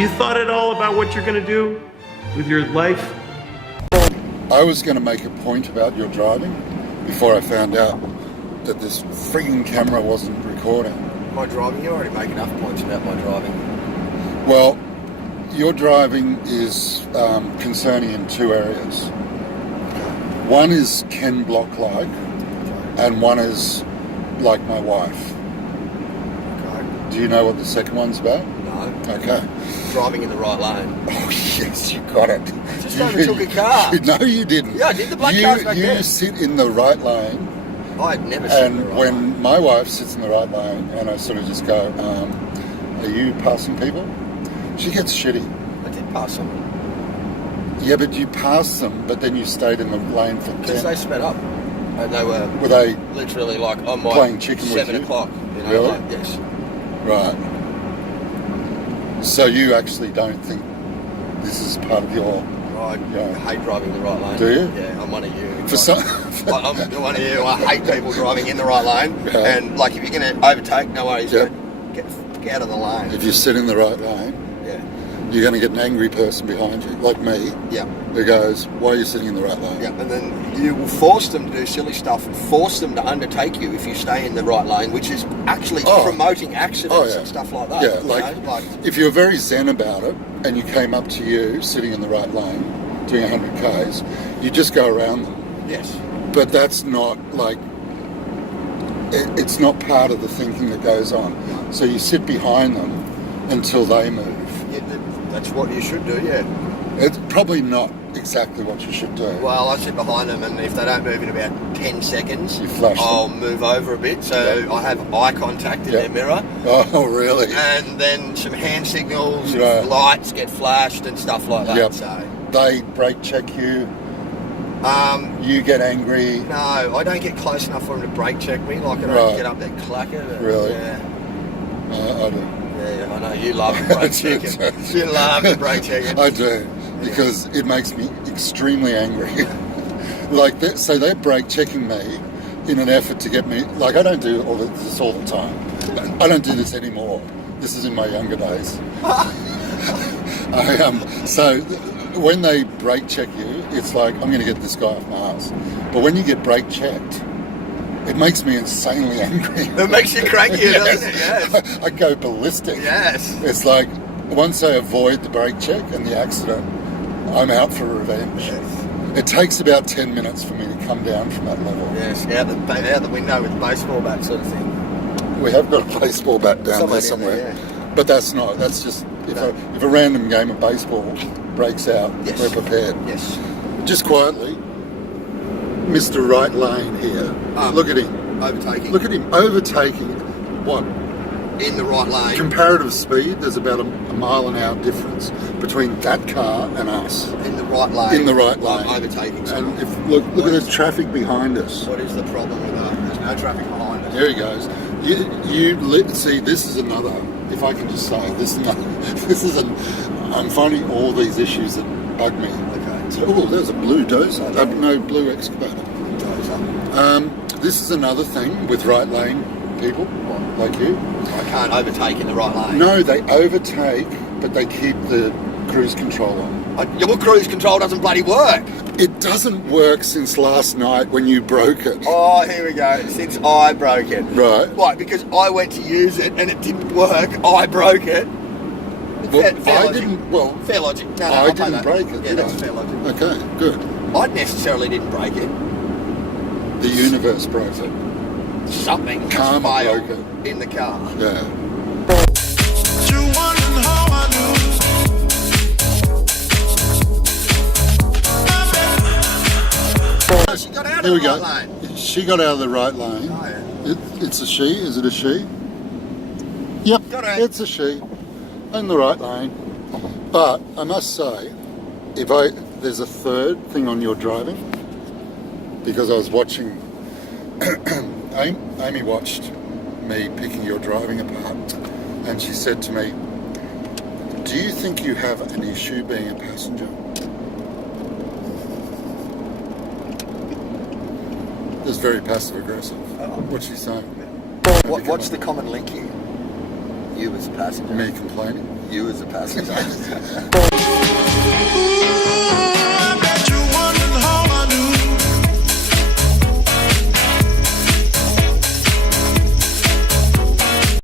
you thought at all about what you're going to do with your life? I was going to make a point about your driving before I found out that this frigging camera wasn't recording. My driving? You already make enough points about my driving. Well, your driving is concerning in two areas. One is Ken Block-like, and one is like my wife. Okay. Do you know what the second one's about? No. Okay. Driving in the right lane. Oh, yes, you got it. Just overtook a car. No, you didn't. Yeah, I did. The black car's back there. You sit in the right lane. I'd never sit in the right lane. And when my wife sits in the right lane, and I sort of just go, are you passing people? She gets shitty. I did pass them. Yeah, but you passed them, but then you stayed in the lane for 10. Because they sped up. And they were they literally like on my playing chicken 7 with you? o'clock. You know, Really? like, yes. Right. So you actually don't think this is part of your... I hate driving the right lane. Do you? Yeah, I'm one of you. For some... I'm one of you. I hate people driving in the right lane. Yeah. And like if you're going to overtake, no worries. Yep. Get out of the lane. If you sit in the right lane, Yeah. you're going to get an angry person behind you, like me, Yeah. who goes, why are you sitting in the right lane? Yeah. And then you will force them to do silly stuff and force them to undertake you if you stay in the right lane, which is actually promoting accidents and stuff like that. Yeah, you know? if you're very zen about it and you came up to you sitting in the right lane doing 100 Ks, you just go around them. Yes. But that's not like, it's not part of the thinking that goes on. So you sit behind them until they move. Yeah, that's what you should do, yeah. It's probably not exactly what you should do. Well, I sit behind them, and if they don't move in about 10 seconds, You flash them. I'll move over a bit, so I have eye contact in their mirror. Oh, really? And then some hand signals, Right. lights get flashed and stuff like that. Yep. So, They brake check you, you get angry. no, I don't get close enough for them to brake check me. Like I don't Right. get up there clacker. Really? Yeah. I do. Yeah, I know you love the brake checking. You love the brake checking. I do, because it makes me extremely angry. So they're brake checking me in an effort to get me. Like, I don't do this all the time. I don't do this anymore. This is in my younger days. So when they brake check you, it's like, I'm going to get this guy off my ass. But when you get brake checked, it makes me insanely angry. It makes you cranky, doesn't it? Yes. I go ballistic. Yes. It's like, once I avoid the brake check and the accident, I'm out for revenge. Yes. It takes about 10 minutes for me to come down from that level. Yes, out the window with the baseball bat sort of thing. We have got a baseball bat down there somewhere. Yeah. But that's just, if a random game of baseball breaks out, Yes. we're prepared. Yes. Just quietly, Mr. Right Lane here, look at him. Overtaking. Look at him overtaking, what? In the right lane. Comparative speed, there's about a mile an hour difference between that car and us. In the right lane. In the right lane. I'm overtaking. And look at the traffic behind us. What is the problem with that? There's no traffic behind us. There he goes. See, this is another. If I can just say, I'm finding all these issues that bug me. Okay. Oh, there's a blue dozer. No, blue excavator. Dozer. This is another thing with right lane people like you. I can't overtake in the right lane. No, they overtake, but they keep the cruise control on. Your cruise control doesn't bloody work. It doesn't work since last night when you broke it. Oh, here we go. Since I broke it. Right. Right, because I went to use it and it didn't work. I broke it. Well, Fair logic. Fair logic. No, I I'll pay didn't that. break it, Yeah, did that's I? fair logic. Okay, good. I necessarily didn't break it. The universe broke it. Something just Karma failed broke it. in the car. Yeah. Oh, she got out Here of we the go. right lane. She got out of the right lane. Oh, yeah. It's a she. Is it a she? Yep, Got it. it's a she. In the right lane. But I must say, there's a third thing on your driving, because I was watching. Amy watched me picking your driving apart, and she said to me, "Do you think you have an issue being a passenger?" That's very passive aggressive. What's she saying? What's the common link here? You as a passenger. Me complaining. You as a passenger.